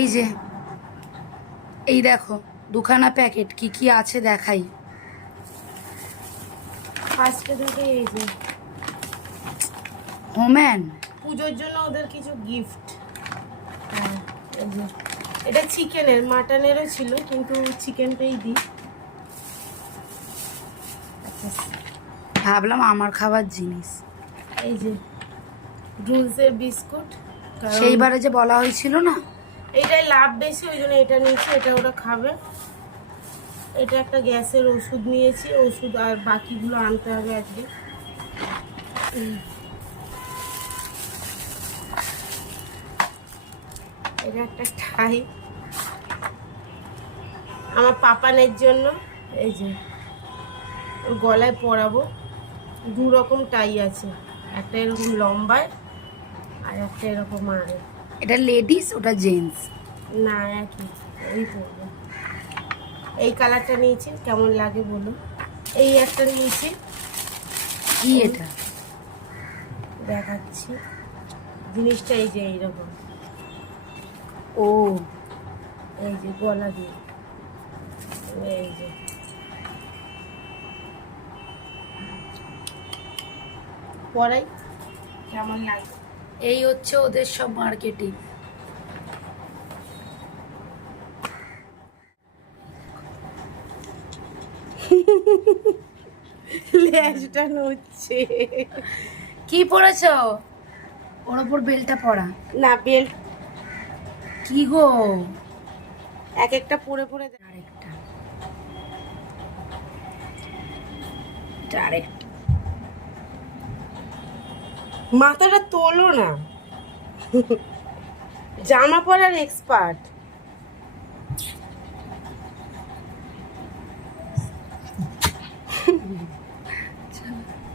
এই যে এই দেখো দুখানা প্যাকেট কি কি আছে দেখাই। ফার্স্টে থেকে এই যে হোম্যান পুজোর জন্য ওদের কিছু গিফট। হ্যাঁ, এই যে এটা চিকেনের, মাটনেরও ছিল কিন্তু চিকেনটাই দিই। ভাবলাম আমার খাবার জিনিস। এই যে রুলসের বিস্কুট, সেইবারে যে বলা হয়েছিল না এইটাই লাভ বেশি, ওই জন্য এটা নিয়েছি, এটা ওরা খাবে। এটা একটা গ্যাসের ওষুধ নিয়েছি, ওষুধ আর বাকিগুলো আনতে হবে আজকে। এটা একটা টাই আমার পাপানের জন্য, এই যে ওর গলায় পরাবো। দু রকম টাই আছে, একটা এরকম লম্বায় আর একটা এরকম আরে। এটা লেডিস ওটা জেন্টস। না একই, ওই পরবো। এই কালারটা নিয়েছি, কেমন লাগে বলো। এই একটা নিয়েছি। কি এটা দেখাচ্ছি জিনিসটা, এই যে এইরকম, ও এই যে গলা দিয়ে, এই যে পরাই কেমন লাগে। এই হচ্ছে ওদের সব মার্কেটিং। লেজটা নড়ছে। কি পরেছ? ওর ওপর বেলটা পরা না বেল্ট কি গো? এক একটা পরে পরে আরেকটা ডাইরেক্ট মাথাটা তোলো না। জামা পরার এক্সপার্ট।